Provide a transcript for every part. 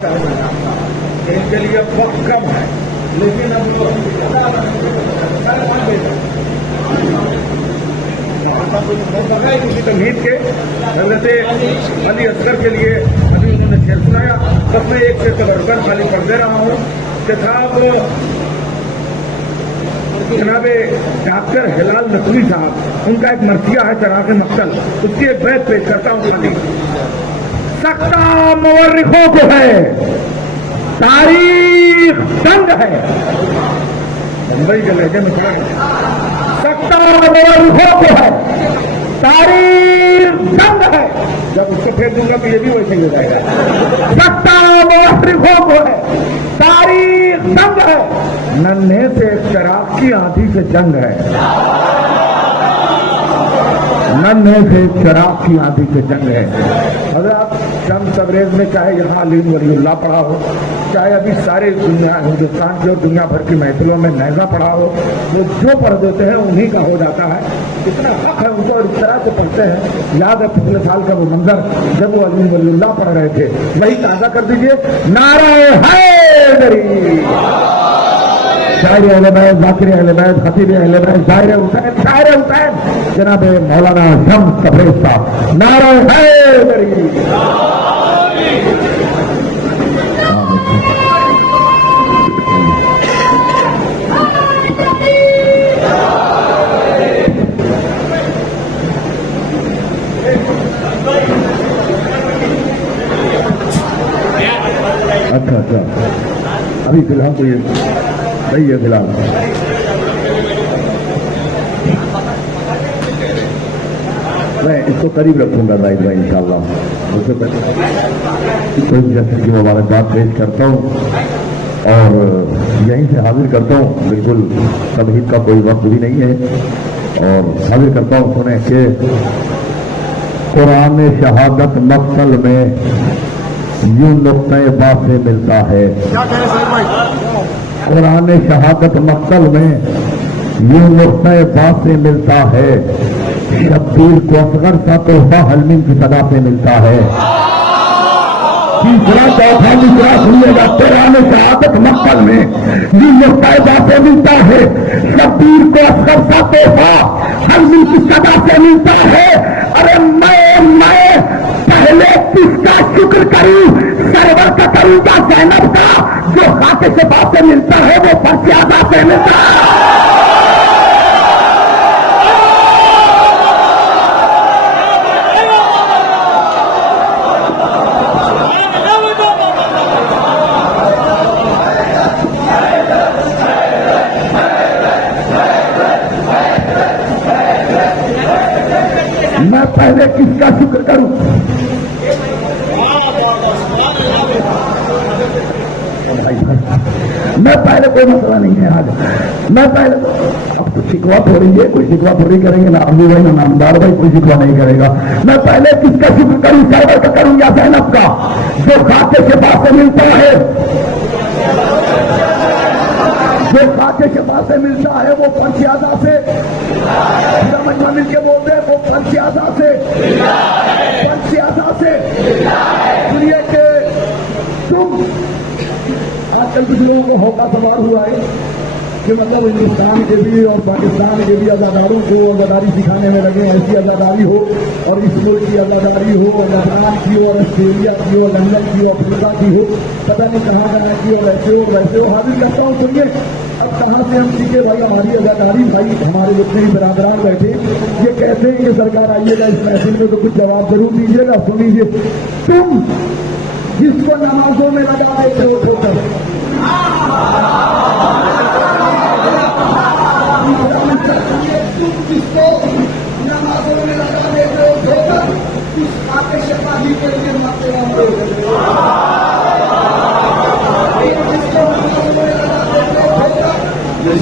इनके लिए वक्त कम है, लेकिन अब किसी तमहीद के हजरत अली असगर के लिए अभी उन्होंने शेर सुनाया। तब मैं एक शेर का बरकन खाली पढ़ दे रहा हूँ कि साहब जनाब डॉक्टर हिलाल नकवी साहब, उनका एक मर्सिया है चराग मक्तल, उसकी एक बैत पेश करता हूँ खाली। सकता मवर्रिखों को है, तारीख दंग है। मुंबई के लहजे में क्या है? सकता मवर्रिखों को है, तारीख दंग है। जब उसको फेंक दूंगा तो ये भी वैसे ही हो जाएगा। सकता मवर्रिखों को है, तारीख दंग है। नन्हे से चराग की आंधी से जंग है। नन्हे से चराग की आंधी से जंग है। अगर आप शम्स तबरेज में चाहे यहाँ अली वलीउल्लाह पढ़ा हो, चाहे अभी सारे दुनिया हिंदुस्तान की और दुनिया भर की महफिलों में नैजा पढ़ा हो, वो जो पढ़ देते हैं उन्हीं का हो जाता है। इतना हक है उनको और इस तरह से पढ़ते हैं। याद है पिछले साल का वो मंजर जब वो अली वलीउल्लाह पढ़ रहे थे, वही ताज़ा कर दीजिए। नारे हैदरी, शायर अहले बैत, जाकिर अहले बैत, खतीब अहले बैत, शायर हुसैन जनाब मौलाना शम्स तबरेज साहब, नारे हैदरी। अच्छा, अभी फिलहाल तो ये सही है। फिलहाल मैं इसको करीब रखूंगा भाई इंशाअल्लाह। जैसे की मुबारकबाद पेश करता हूँ और यहीं से हाजिर करता हूँ। बिल्कुल तमहीद का कोई वक्त भी नहीं है और हाजिर करता हूँ। सुने कि कुरान शहादत मक्तल में यूं नुक्ते बा से मिलता है। कुरान शहादत मक्तल में यूं नुक्ते बा से मिलता है। शब्बीर को असगर सा तोहफा हलमिन की सदा से मिलता है। तीसरा चौथा दूसरा सुनिएगा। कुरान शहादत मक्तल में यूं नुक्ते बा से मिलता है। शब्बीर को असगर सा तोहफा हलमिन की सदा से मिलता है। अरे मैं पहले किसका शुक्र करूं? सरवर का करूंगा ज़ैनब का, जो खाते से बात से मिलता है वो फर्जियादा से मिलता है। मैं पहले किसका शुक्र करूं? मैं पहले, कोई मसला नहीं है आज। मैं पहले अब कुछ शिकवा थोड़ी है, कोई शिकवा थोड़ी करेंगे ना अबू भाई ना नामदार भाई, कोई शिकवा नहीं करेगा। मैं पहले किसका शुक्र करूं? सरवर का करूं या ज़ैनब का, जो खाते से बात से मिलता है। जो खाते से बात से मिलता है वो फर्जियादा से, समझ मिल के बोलते हैं, वो फर्जियादा से, फर्जियादा से। सुनिए कि तुम आजकल कुछ लोगों को हौका सवार हुआ है कि मतलब हिंदुस्तान के भी और पाकिस्तान के भी आजादारों को आजादारी सिखाने में लगे। ऐसी आजादारी हो और इस मुल्क की आजादारी हो, और लबनान की हो, और ऑस्ट्रेलिया की हो, लंदन की हो, अफ्रीका की हो, पता नहीं कहाँ कहाँ की, और ऐसे हो वैसे हो। हाजिर करता हूँ। सुनिए, अब कहाँ से हम सीखे भाई हमारी आजादारी? भाई हमारे जितने भी बरादरान बैठे ये कहते हैं कि सरकार आइएगा इस महफिल में तो कुछ जवाब जरूर दीजिएगा। सुनिए, तुम जिसको नमाजों में लगा देते हो ठोकर, तुम जिसको नमाजों में लगा देते हो ठोकर, उस खाते से शादी के लिए मत रहो।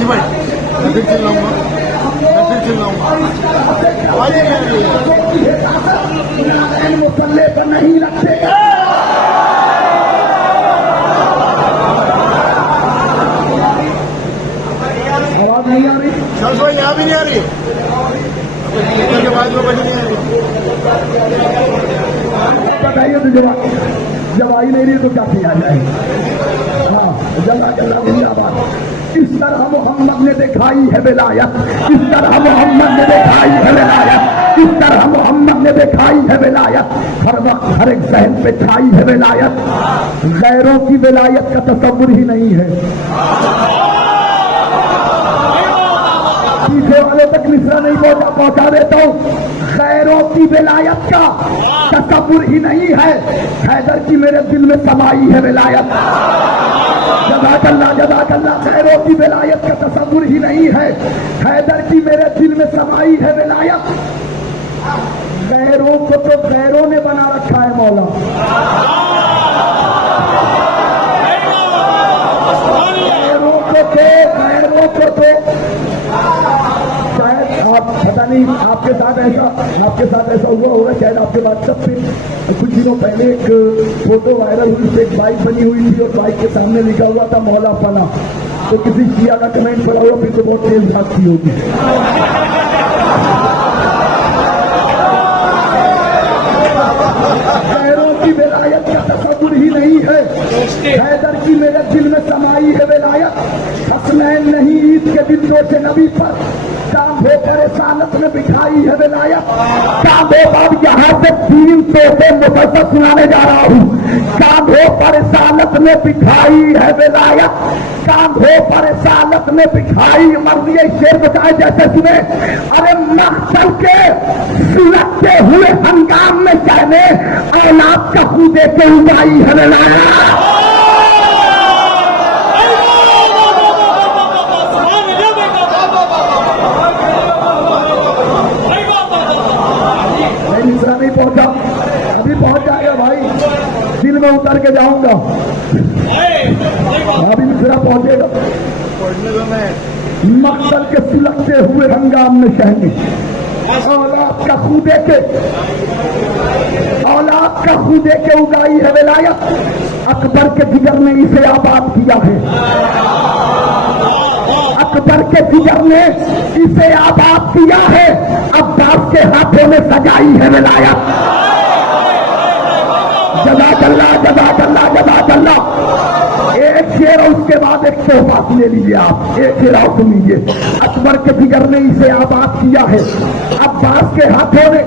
मैं फिर चिल्लाऊंगा, मुसल्ले पर नहीं रखते। आवाज नहीं आ रही? चल यहाँ भी नहीं आ रही के बाद में नहीं आ रही। बताइए तो जब आई नहीं रही को क्या किया जाए। हाँ, जज़ाकल्लाह जिंदाबाद। इस तरह मोहम्मद ने दिखाई है विलायत, इस तरह मोहम्मद ने दिखाई है विलायत, इस तरह मोहम्मद ने दिखाई है विलायत। हर वक्त हर एक जहन पे छाई है विलायत। गैरों की विलायत का तसव्वुर ही नहीं है। पीछे वाले तक मिश्रा नहीं पहुंचा देता हूं। गैरों की विलायत का तसव्वुर ही नहीं है। हैदर की मेरे दिल में समाई है विलायत। जज़ाकल्लाह जज़ाकल्लाह। गैरों की विलायत का तसव्वुर ही नहीं है। हैदर की मेरे दिल में समाई है विलायत। गैरों को तो गैरों ने बना रखा है मौला। गैरों को तो शायद आप पता नहीं आपके साथ ऐसा हुआ होगा। शायद आपके व्हाट्सएप पे कुछ दिनों पहले एक फोटो वायरल हुई थी। एक बाइक बनी हुई थी और बाइक के सामने लिखा हुआ था मौला फला। तो किसी शिया का कमेंट पड़ा हुआ, फिर तो बहुत तेज भागती होगी। गैरों की विलायत का तसव्वुर ही नहीं है। हैदर की मेरे दिल में समाई है विलायत। हसनैन नहीं ईद के दिन से नबी पर कांधों पर रिसालत में बिठाई है विलायत। कांधों पर यहाँ से 3 तोहफे मुफस्सल सुनाने जा रहा हूँ। कांधों पर रिसालत में बिठाई है विलायत। कांधों पर रिसालत में बिठाई। मर्द ये शेर बताए जैसे सुने। अरे मख्तल के सुलगते हुए हंगाम में कहने औलाद का खून दे के उगाई है विलायत। नहीं पहुंचा, अभी पहुंच जाएगा भाई। दिल में उतर के जाऊंगा, अभी मिश्रा पहुंचेगा। मकसद के सुलगते हुए हंगाम में शहनी औलाद का खून दे के, औलाद का खून दे के उगाई है विलायत। अकबर के जिगर ने इसे आबाद किया है। अकबर के जिगर ने इसे आबाद किया है। अब्बास के हाथों में सजाई है विलायत। जज़ाकल्लाह जज़ाकल्लाह जज़ाकल्लाह। एक शेर और उसके बाद एक तोहफा ले लीजिए आप। एक शेर और सुन लीजिए। अकबर के जिगर ने इसे आबाद किया है। अब्बास के हाथों में,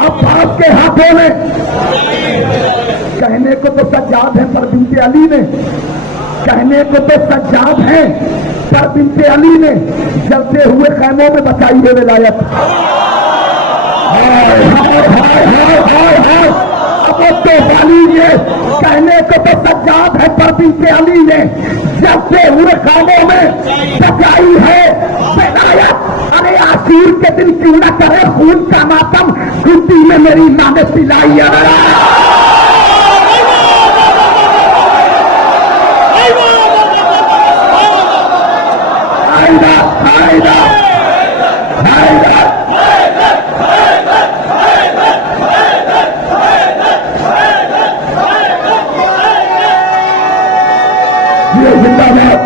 अब्बास के हाथों में कहने को तो सज्जाद है पर बिनते अली ने, कहने को तो सज्जाद है पर बिनते अली ने जलते हुए खैमों में बचाई है विलायत। अब तो लीजिए। कहने को तो सज्जाद है पर बिनते अली ने जलते हुए खैमों में बचाई है विलायत। अरे आखिर के दिन क्यों न करे खून का मातम, गुड्डी में मेरी मां ने पिलाई है। जिंदाबाद।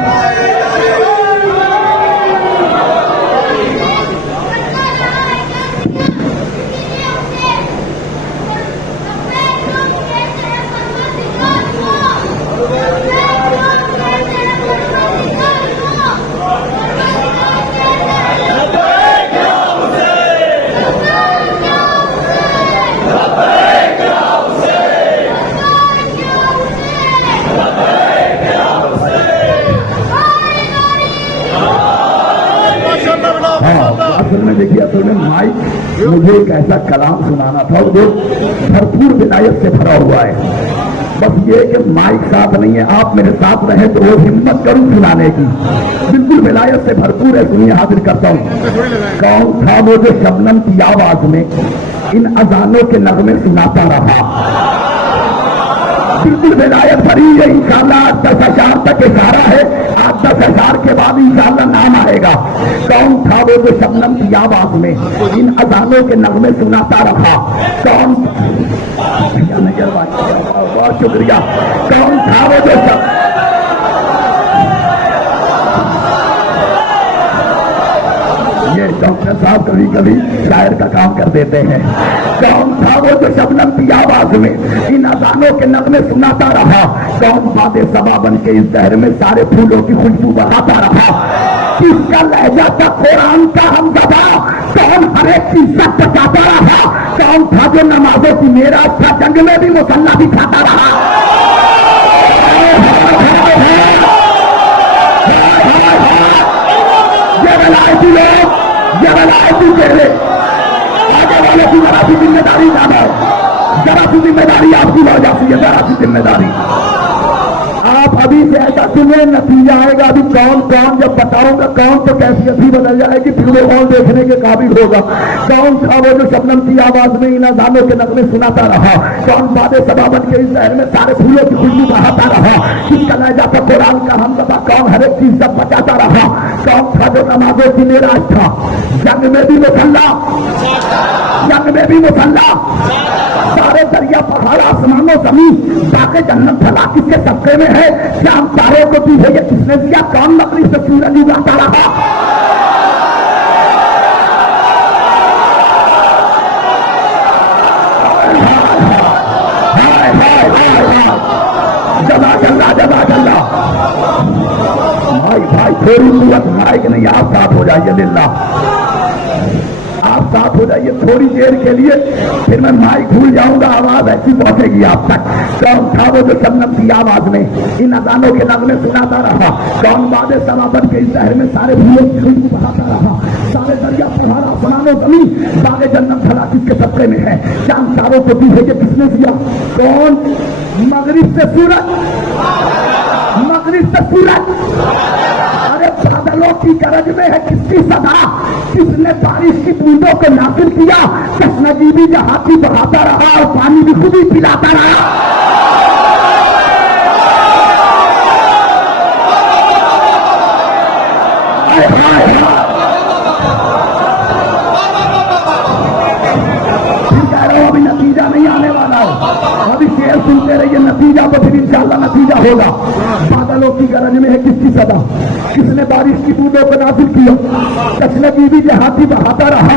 असल में देखिए, असल में माइक मुझे एक ऐसा कलाम सुनाना था जो भरपूर विलायत से भरा हुआ है। बस ये कि माइक साथ नहीं है, आप मेरे साथ रहे तो वो हिम्मत करूं सुनाने की। बिल्कुल विलायत से भरपूर है। सुनिए, हाजिर करता हूँ। कौन था वो जो शबनम की आवाज में इन अजानों के नगमे सुनाता रहा। बिल्कुल विलायत भरी है। इंशाअल्लाह 10 अशार तक इशारा है। आज 10 अशार के बाद इंशाअल्लाह नाम आएगा। कौन था वो जो शबनम की आवाज में इन अजानों के नगमे सुनाता रहा। कौन, बहुत शुक्रिया। कौन था वो जो ये डॉक्टर साहब कभी कभी शायर का काम कर देते हैं। कौन था वो जो शबनम की आवाज में इन अजानों के नगमे सुनाता रहा? कौन बादे सबा बन के इस शहर में सारे फूलों की खुशबू बढ़ाता रहा? किसका लहजा था कुरान का हम दबा? कौन हर एक चीज सब बचाता रहा? कौन था जो नमाजों की मेराज था, जंग में भी मुसल्ला दिखाता रहा? ये वलायती लोग, ये वलायती चेहरे, आगे वाले की जरा सी जिम्मेदारी ज्यादा है, जरा सी जिम्मेदारी आपकी हो जाती है, जरा सी जिम्मेदारी। आप अभी से ऐसा सुने, नतीजा आएगा अभी कौन कौन, जब बताऊंगा कौन तो कैफियत ही बदल जाएगी, फिर वो कौन देखने के काबिल होगा। कौन था वो जो शबनम की आवाज में इन अज़ानों के नगमे सुनाता रहा? कौन बादे सबाबत के इस शहर में सारे फूलों की खुशबू बहाता रहा? किसका लहजा था कुरान का हम दबा? कौन हर एक चीज सब बचाता रहा? कौन था जो नमाजों की मेराज था, जंग में भी मुसल्ला, जंग में भी मुसल्ला, सारे दरिया पहाड़ आसमानों जमीन बाकी जन्नत भला किसके सबके में है? शाम तारों को दी है ये किसने दिया? कौन मगरिब से सूरज उगाता रहा? जमा चल्ला, जमा चल्ला भाई, भाई थोड़ी कुव्वत माइक नहीं, आप साथ हो जाइए, लिल्ला आप साथ हो जाइए थोड़ी देर के लिए, फिर मैं माइक भूल जाऊंगा, आवाज ऐसी पहुंचेगी आप तक। कौन था वो जो शबनम की आवाज में इन अज़ानों के नगमे सुनाता रहा? कौन बादे सबाबत के इस शहर में सारे फूलों की खुशबू बहाता रहा? सारे दरिया पहाड़ आसमानों जमीन बागे जन्नत भला किसके सबके में है? शाम तारों को दी है ये किसने दिया? कौन मगरिब से सूरज, मगरिब से सूरज, अरे बादलों की गरज में है किसकी सदा? किसने बारिश की बूंदों को नासिल किया? चश्मगी भी जहां की बढ़ाता रहा और पानी भी खुद ही पिलाता रहा। फिर कह रहा हूं अभी नतीजा नहीं आने वाला है, अभी शेर सुनते रहिए, नतीजा तो फिर इंशाल्लाह नतीजा होगा। बादलों की गरज में है किसकी सदा? किसने बारिश की बूंदों को नासिल किया? चश्मगी भी जहां की बढ़ाता रहा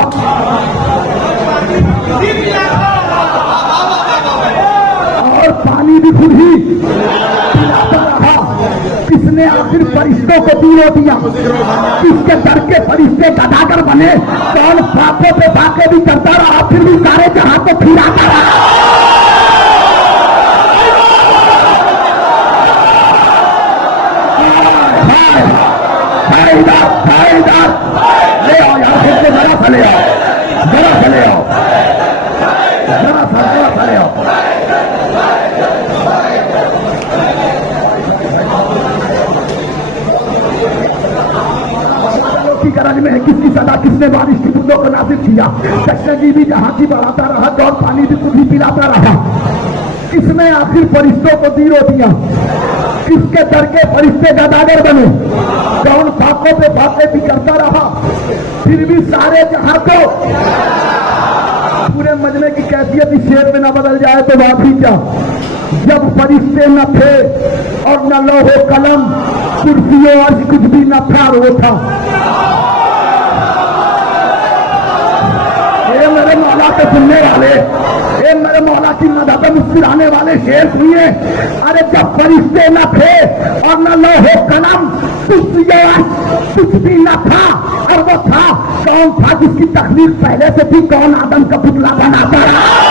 और पानी भी खुद ही पिलाता रहा। किसने आखिर फरिश्तों को तीरों दिया? किसके दर के फरिश्ते गदागर बने? कौन फाकों पे फाके भी करता रहा, फिर भी सारे जहां को फिराता रहा? ले आओ यार, खुद को जरा सा ले आओ, जरा सा ले आओ, जरा सा ले आओ। की गरज में है किसकी सदा? किसने बारिश की बूंदों को नासिल किया? चश्मगी भी जहां की बढ़ाता रहा और पानी भी खुद ही पिलाता रहा। किसने आखिर फरिश्तों को दी रोटियां? किसके दर के फरिश्ते गदागर बने? कौन फाकों पे फाके भी करता रहा, फिर भी सारे जहां को? पूरे मजमे की कैफियत इस शेर में न बदल जाए तो बात ही क्या। जब फरिश्ते न थे और न लोहो कलम, कुर्सियों और कुछ भी न था, वो था। ये मेरे मौला के सुनने वाले, ये मेरे मौला की मदद में मुस्कुराने वाले शेर सुनिए। अरे जब फरिश्ते न थे और न लोहे कलम, कुछ भी न था और वो था। कौन था जिसकी तकलीफ पहले से थी? कौन आदम का पुतला बनाता रहा?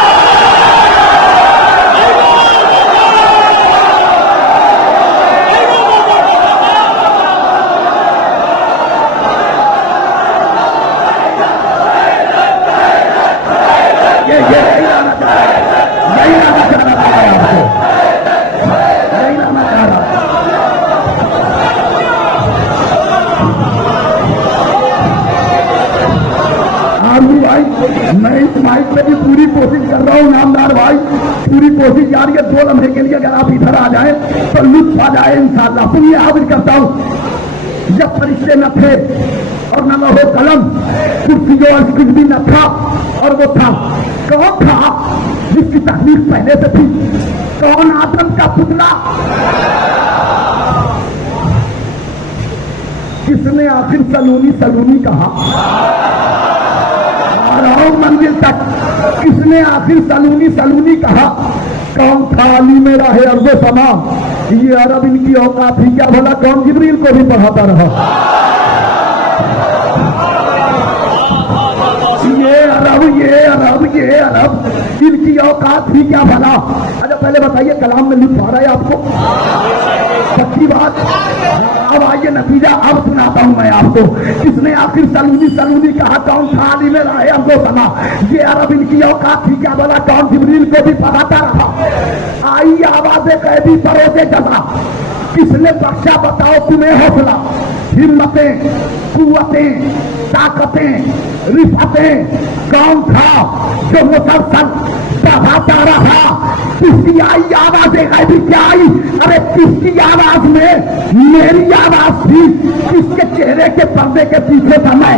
मैं इस माइक पे भी पूरी कोशिश कर रहा हूँ नामदार भाई, पूरी कोशिश जारी है। 2 लम्हे के लिए अगर आप इधर आ जाए तो लुत्फ आ जाए इंशाअल्लाह। सुनिए, हाजिर करता हूँ। जब फरिश्ते न थे और न लोहे कलम, कुर्सियों और कुछ भी न था और वो था। कौन था जिसकी तकलीफ पहले से थी? कौन आदम का पुतला? किसने आखिर सलूनी सलूनी कहा? 12वीं मंजिल तक। किसने आखिर सलूनी सलूनी कहा? कौन था अली में रहे अर्ज़ो समा? ये अरब इनकी औकात ही क्या भला? कौन जिब्रील को भी पढ़ाता रहा? ये अरब इनकी औकात ही क्या भला? अच्छा पहले बताइए कलाम में लिख पा रहा है आपको? सच्ची बात। अब आइए नतीजा अब सुनाता हूं मैं आपको। किसने आखिर सलूनी सलूनी कहा? कौन था अली में रहे अर्ज़ो समा? ये अरब इनकी औकात ही क्या भला? कौन जिब्रील को भी पढ़ाता रहा? आई आवाज़े कैदी परोसे जजा। किसने बख्शा बताओ तुम्हें हौसला? हिम्मतें, कुव्वतें, ताकतें, रिफतें। कौन था जो मुसलसल बढ़ाता रहा? किसकी आई आवाज़ें कैदी क्या आई? अरे किसकी आवाज में? मेरी आवाज थी। किसके चेहरे के पर्दे के पीछे था मैं?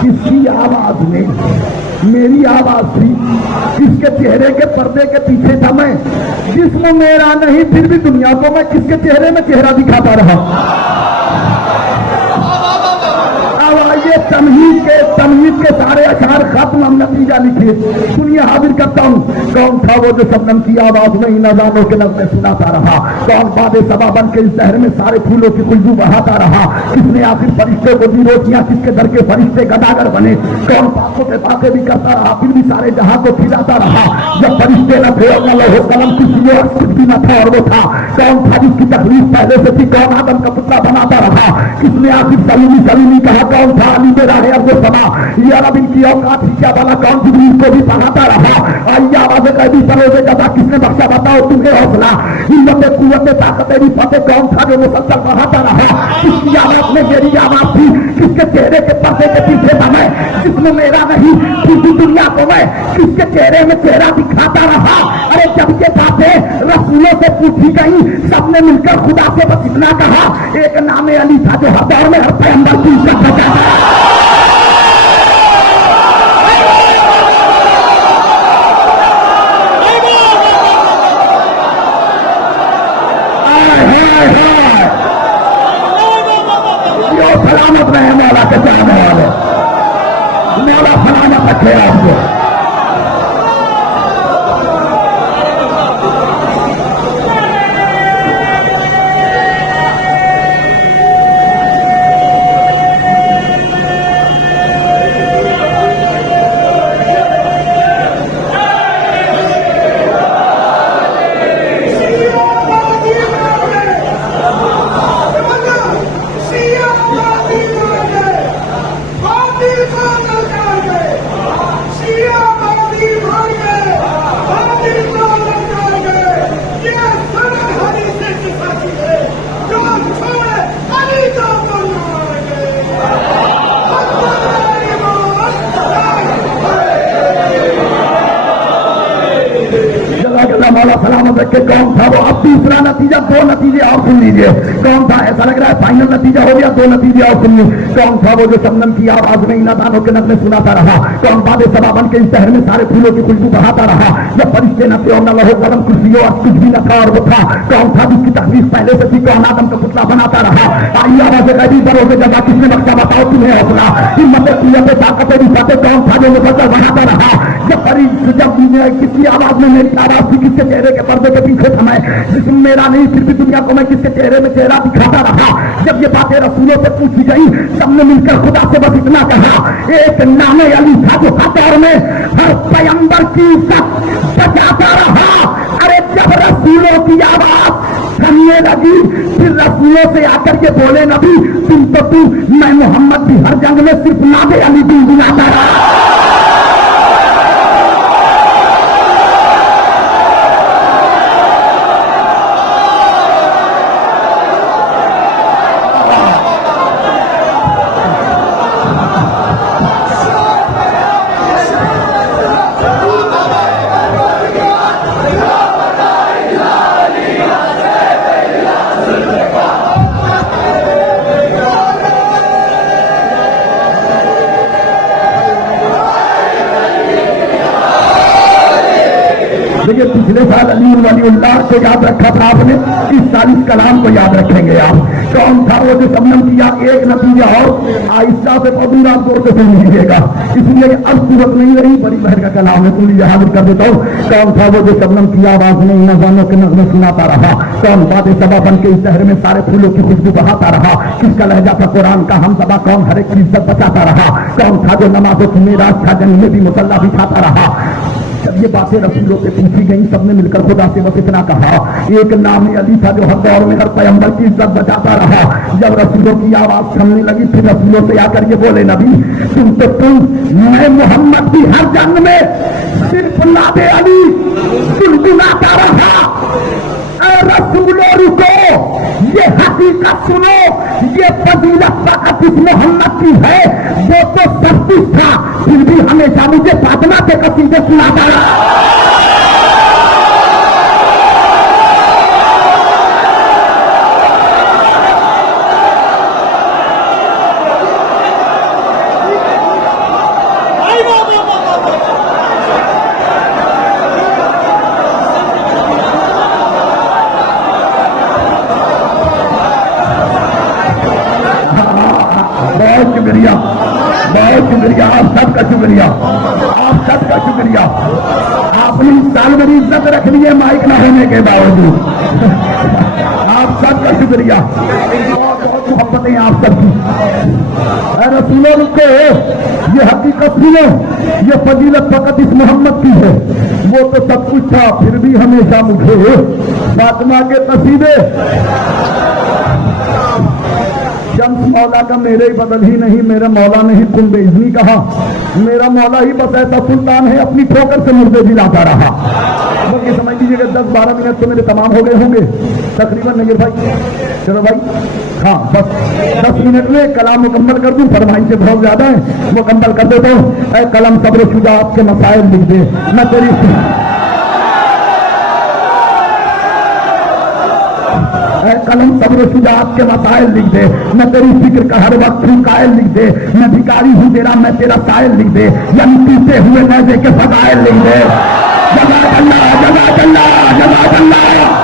किसकी आवाज में? मेरी आवाज थी। किसके चेहरे के पर्दे के पीछे था मैं? जिस्म मेरा नहीं फिर भी दुनिया को मैं किसके चेहरे में चेहरा दिखाता रहा? अब आइए तमहीद के सारे अशार खत्म। हम नतीजा लिखिए, सुनिए हाजिर करता हूँ। कौन था वो जो शबनम की आवाज में इन अज़ानों के नग़्मे सुनाता रहा? कौन बादे सबा बन के इस शहर में सारे फूलों की खुशबू बढ़ाता रहा? किसने आखिर फरिश्ते को दी रोटियां? किसके दर के फरिश्ते गदागर बने? कौन बातों पे बातें भी करता रहा फिर भी सारे जहां को खिलाता रहा? जब फरिश्ते न थे और न लोहो कलम कुछ भी न था और वो था। कौन था जिसकी तकलीफ पहले से थी? कौन आदम का पुतला बनाता रहा? किसने आखिर सलूनी सलूनी कहा? कौन था अली में रहे अर्ज़ो समा? ये अरब इनकी औकात ही क्या भला? कौन जिब्रील को भी पढ़ाता रहा? आइए आवाज़ें कैदी परोसे जज़ा। किसने बख्शा बताओ तुम्हें हौसला? हिम्मतें, कुव्वतें, ताकतें भी फतेह। कौन था जो मुसलसल बढ़ाता रहा? किसकी आवाज़ में मेरी आवाज़ थी? किसके चेहरे के पर्दे के पीछे था मैं? जिसमें मेरा नहीं पूरी दुनिया को मैं किसके चेहरे में चेहरा दिखाता रहा? अरे जब ये बातें रसूलों से पूछी गई सबने मिलकर खुदा से बस इतना कहा, एक नाम अली था जो हर दौर में हर पैगंबर की इज्जत करता था। सलामत रहे मौला के चाहने वाले। मौला सलामत रखे आपको। मौला सलामत रखे। कौन था वो? अब तीसरा नतीजा, दो नतीजे और सुन लीजिए। कौन था? ऐसा लग रहा है फाइनल नतीजा हो गया। दो नतीजे और सुनिए। कौन था वो जो शबनम की आवाज में इन अज़ानों के नग़्मे सुनाता रहा? कौन बादे सबा बन के इस शहर में सारे फूलों की खुशबू बढ़ाता रहा? जब फरिश्ते न थे और न लौह कलम कुर्सी और कुछ भी न था और वो था। कौन था जिसकी तकलीफ पहले से थी? कौन आदम का पुतला बनाता रहा? आई आवाज़ें कैदी परोसे जज़ा। किसने बख्शा बताओ तुम्हें हौसला? हिम्मतें, कुव्वतें, ताकतें भी फतेह। कौन था जो मुसलसल बढ़ाता रहा? जब किसकी आवाज में मेरी आवाज थी? किसके चेहरे के पर्दे के पीछे था मैं? जिसमें मेरा नहीं फिर भी दुनिया को मैं किसके चेहरे में चेहरा दिखाता रहा? जब ये बातें रसूलों से पूछी गई सबने मिलकर खुदा से बस इतना कहा, एक नाम अली था जो हर दौर में हर पैगंबर की इज्जत बचाता रहा। अरे जब रसूलों की आवाज थमने लगी फिर रसूलों से आकर के बोले, नबी तुम मैं मोहम्मद भी हर जंग में सिर्फ नाम अली दिन बुलाता रहा। देखिए पिछले साल अली वलीउल्लाह को याद रखा था आपने, इस साल इस कलाम को याद रखेंगे आप। कौन था वो जो शबनम किया? एक नतीजा और आहिस्ता से पढ़ूँ, आप जोर से सुन लीजिएगा, इसलिए अब सूरत नहीं रही, बड़ी बहर का कलाम है, सुन लीजिए, हाजिर कर देता हूँ। कौन था वो जो शबनम की आवाज में नजानों के नगमे सुनाता रहा? कौन वादे सबा बन के इस शहर में सारे फूलों की खुशबू बहाता रहा? किसका लहजा था कुरान का हम सबा? कौन हर एक की इज्जत बचाता रहा? कौन था जो नमाजों की मेराज था, जंग में भी मुसल्ला बिछाता रहा? जब ये बातें रसूलों से पूछी गई, सबने मिलकर खुदा से बस इतना कहा, एक नाम अली था जो हर दौर में हर पैगंबर की इज्जत बचाता रहा। जब रसूलों की आवाज थमने लगी, फिर रसूलों से आकर ये बोले, नबी तुम मैं मोहम्मद की हर जंग में सिर्फ नादे अली गुनगुनाता रहा। रसूलों रुको, ये हकीकत सुनो, ये फजीलत फकत इस मोहम्मद की है, वो तो सब कुछ था, फिर भी हमेशा मुझे फातिमा के कसीदे सुनाता रहा। बहुत शुक्रिया, आप सबका शुक्रिया, आप सबका शुक्रिया। आपने इस साल मेरी इज्जत रख ली है माइक न होने के बावजूद, आप सबका शुक्रिया, बहुत बहुत मोहब्बतें आप सबकी। रसूलों को ये हकीकत सुनो, ये फजीलत फकत इस मोहम्मद की है, वो तो सब कुछ था, फिर भी हमेशा मुझे फातिमा के कसीदे। शम्स मौला का मेरे ही बदल ही नहीं, मेरे मौला ने ही कुल बेइज्जती कहा, मेरा मौला ही बस ऐसा सुल्तान है, अपनी ठोकर से मुर्दे दिलाता रहा। बल्कि समझ लीजिएगा 10-12 मिनट तो मेरे तमाम हो गए होंगे तकरीबन। नगीर भाई चलो भाई, हाँ बस 10 मिनट में कलाम मुकम्मल कर दूं, फरमाइश से बहुत ज्यादा है, मुकम्मल कर देता हूँ। ऐ कलम सब्र शुजाअत के मसाइल लिख दे, मैं तेरी कलम सब्र शुजाअत के मसाइल लिख दे, मैं तेरी फिक्र का हर वक्त हूँ कायल लिख दे, मैं भिखारी हूँ तेरा मैं तेरा सायल लिख दे, यानी टूटे हुए नैज़े के फजाइल लिख दे। जज़ाक अल्लाह, जज़ाक अल्लाह, जज़ाक अल्लाह।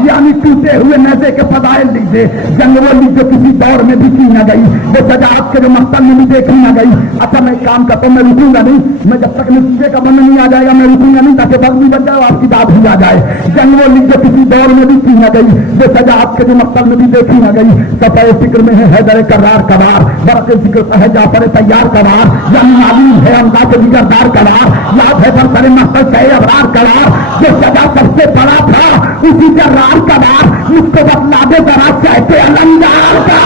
यानी टूटे हुए नैज़े के फजाइल लिख दे। जंग वो लिख जो किसी दौर में भी की न गई, वो सजा आपके जो मकसद में भी देखी न गई। अच्छा मैं काम करता हूँ, मैं रुकूंगा नहीं, मैं जब तक नतीजे का मन नहीं आ जाएगा मैं रुकूंगा नहीं, ताकि वक्त भी बच जाए आपकी बात भी आ जाए। जंग वो लिख जो किसी दौर में भी की न गई, वो सजा आपके जो मकसद में भी देखी न गई। सफाए फिक्र में है हैदर करार कबार, बरक़े जिक्र है जाफर तैयार कबार, यानी मालूम है अंदाज़ जिगरदार कबार, याद है पर सरे मकसद है अबरार करार। जो सजा सबसे बड़ा था उसी जर्रार कबार, मुझको बतला दे जरा चाहते अलंगार का।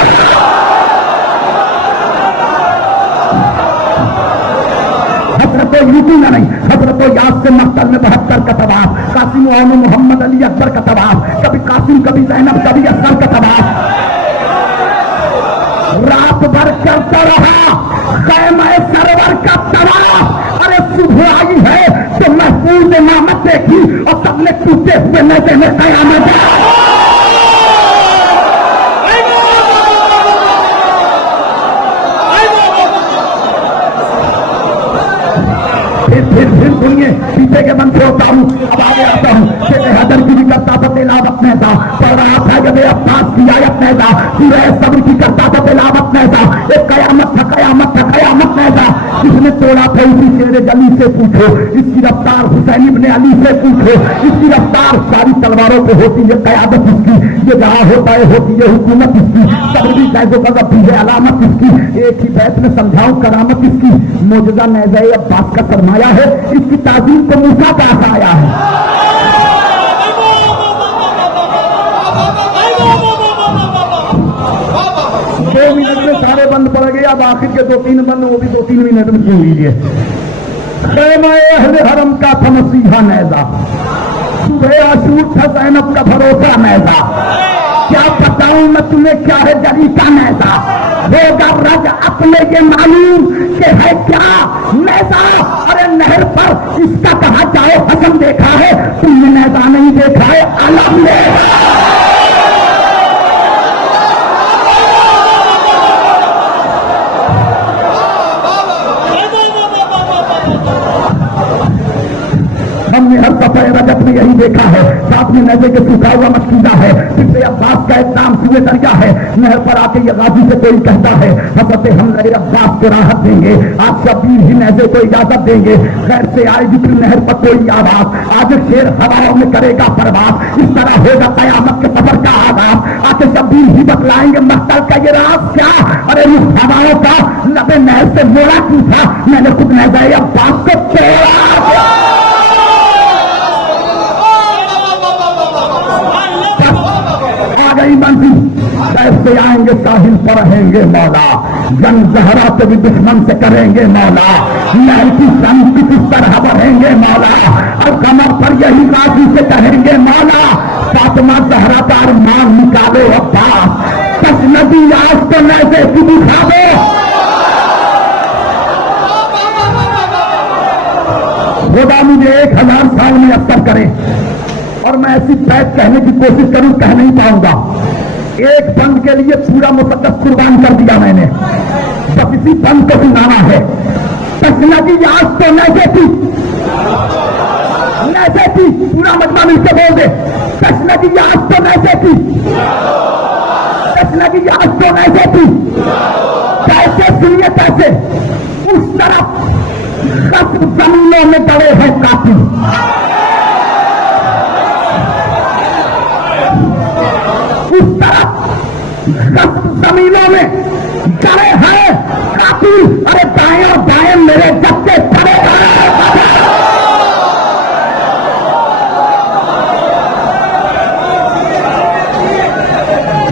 हजरत यूसुफ नहीं, हजरत याद से मकतल में 72 का तबाह, कासिम और मोहम्मद अली अकबर का तबाह, कभी कासिम कभी जैनब कभी अकबर का तबाह। रात भर चलता रहा ख़ैमा सरवर का तबाह। अरे सुबह आई है तो महफूज इमामत देखी और सबने टूटे हुए नज़े में कयामत। फिर सुनिए, पीछे के मन छोड़ता हूँ, अब आगे आता हूँ। शेख हैदर की भी करता था तिलावत में था, पढ़ रहा था जब अब्बास की आयत में था, सूरह सब्र की करता था तिलावत में था। एक कयामत था, कयामत था, कयामत में था, जिसने तोड़ा था उसी शेर जली से पूछो, इसकी रफ्तार हुसैन इब्ने अली से पूछो, इसकी रफ्तार सारी तलवारों पे होती है कयादत इसकी, ये जहाँ होता है होती है हुकूमत इसकी, सब्र भी कैसो का भी है अलामत इसकी। एक ही बैत में समझाऊं करामत इसकी, मौजूदा नज़ाए अब्बास का सरमाया है, इसकी ताज़ीम को मूसा पास आया है। दो मिनट में सारे बंद पड़ गए, अब आखिर के 2-3 बंद, वो भी 2-3 मिनट में सुन लीजिए। अहले हरम का था मसीहा नैज़ा, सुबह आशूर था ज़ैनब का भरोसा नैज़ा, क्या बताऊं मैं तुम्हें क्या है जरी का नैज़ा, होगा रज अपने ये मालूम कि है क्या नैज़ा। अरे नहर पर इसका कहा जाओ हजम देखा है, तुमने नैज़ा नहीं देखा है अलम ने। रजत में यही देखा है। साथ में नजर के सूखा हुआ मस्कीदा है। फिर अब्बास का एक नाम सूए दरिया है। नहर पर आके ये गाजी से कोई कहता है हजरत हम अब्बास को राहत देंगे, आज शब्बीर ही नहर को इजाजत देंगे। खैर से आएगी फिर नहर पर कोई आवाज, आज शेर हवाओं में करेगा परवास। इस तरह होगा कयामत के सफर का आगाज। आके शब्बीर ही बतलाएंगे मक्तल का ये राज क्या। अरे इस हवाओं का लबे नहर से मोड़ा क्यों था, मैंने खुद नजर अब्बास को तोड़ा। आ गई मंजिल, कैसे आएंगे साहिल पर रहेंगे मौला, जंग जहरा तो भी दुश्मन से करेंगे मौला, लहर की संग किस तरह बढ़ेंगे मौला, और कमर पर यही गाजी से कहेंगे मौला, फातिमा जहरा का अरमान निकालो अब्बास, कस नदी आज तो नैसे की दिखा दो। खुदा मुझे 1000 साल में असर करे और मैं ऐसी बात कहने की कोशिश करूं, कह नहीं पाऊंगा। एक बंद के लिए पूरा मुकद्दस कुर्बान कर दिया मैंने, बस इसी बंद को सुनाना है। तस्ना की आज तो नैसे थी, पूरा मजमा मिलकर बोल दे, तस्ना की आज तो नैसे थी, तस्ना की आज तो नैसे थी। कैसे सुनिए कैसे, उस तरफ जमीनों में गड़े हैं कातिल, उस तरफ जमीनों में गड़े हैं कातिल। अरे दाएं और बाएं मेरे जत्थे पड़े हैं,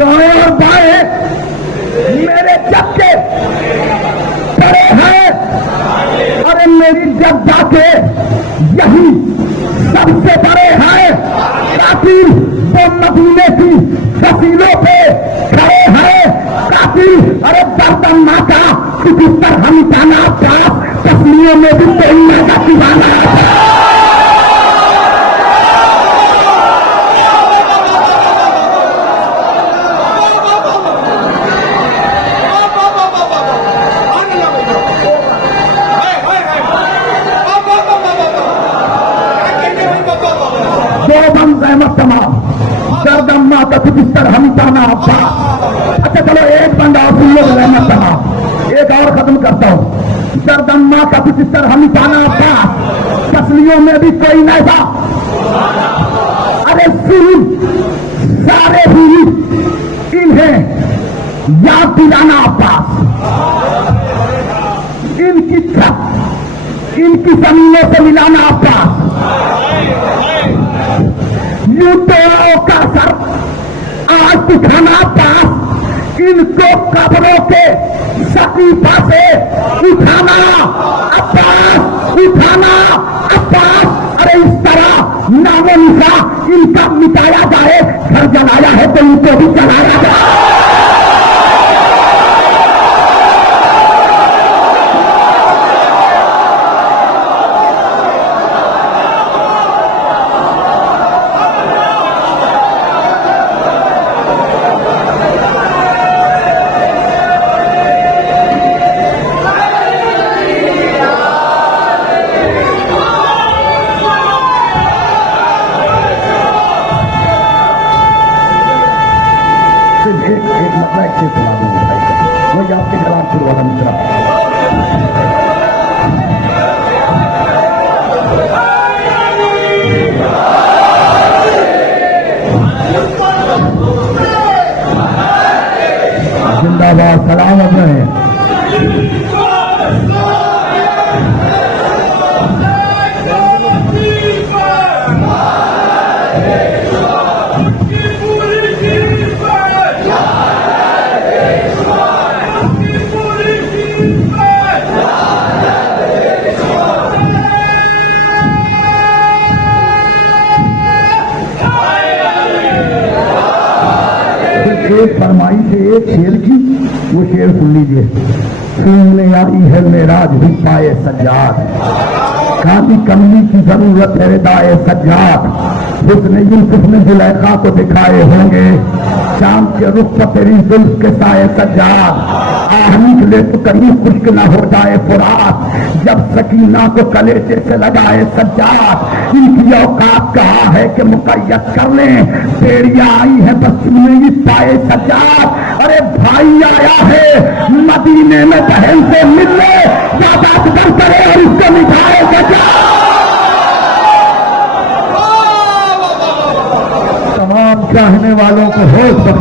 दाएं और बाएं मेरे जत्थे पड़े हैं। अरे मेरी जज्बा के यही सबसे बड़े हैं कातिल, वो मदीने की फसीलों पे खड़े हैं कातिल। अरे बर्तन माँ का कुछ हम जाना प्राप्त, तस्लियों में भी कोई माँ का दीवाना। दर्दम्मा का बिस्तर हम जाना अब्बास। अच्छा चलो एक बंदा और सुन लो, रहमत तमाम एक और खत्म करता हूं। दर्दम्मा का बिस्तर हम जाना अब्बास, तस्लियों में भी कोई नहीं था। अरे सुन सारे ही इन्हें याद दिलाना अब्बास, इनकी छत इनकी जमीनों से मिलाना अब्बास। यूटों का सर आज उठाना पास, इनको कब्रों के सकीफा से उठाना अब्बास, उठाना अब्बास। अरे इस तरह नामो निशा इनका मिटाया जाए, घर जलाया है तो इनको भी जलाया जाए। वही आपके जवाब शुरू वाला मित्रा। जिंदाबाद, सलामत रहे। एक फरमाइश है एक शेर की, वो शेर सुन लीजिए। सुनने आई है मेराज भी पाए सज्जाद, काफी कमली की जरूरत है दाए सज्जाद। उसने यूसुफ ने जुलेखा को दिखाए होंगे, शाम के रुख पर तेरी जुल्फ के साए सज्जाद। आह निकले तो कहीं खुश्क न हो जाए फुरात, जब सकीना को कलेजे से लगाए सज्जाद। इनकी औकात कहा है कि मुकैयद कर लें, बेड़ियां आई है बस्ती में इस पाए सज्जाद। अरे भाई आया है मदीने में बहन से मिलने, ज्यादा कदम करे और इसको मिठाए सज्जाद। तमाम चाहने वालों को होश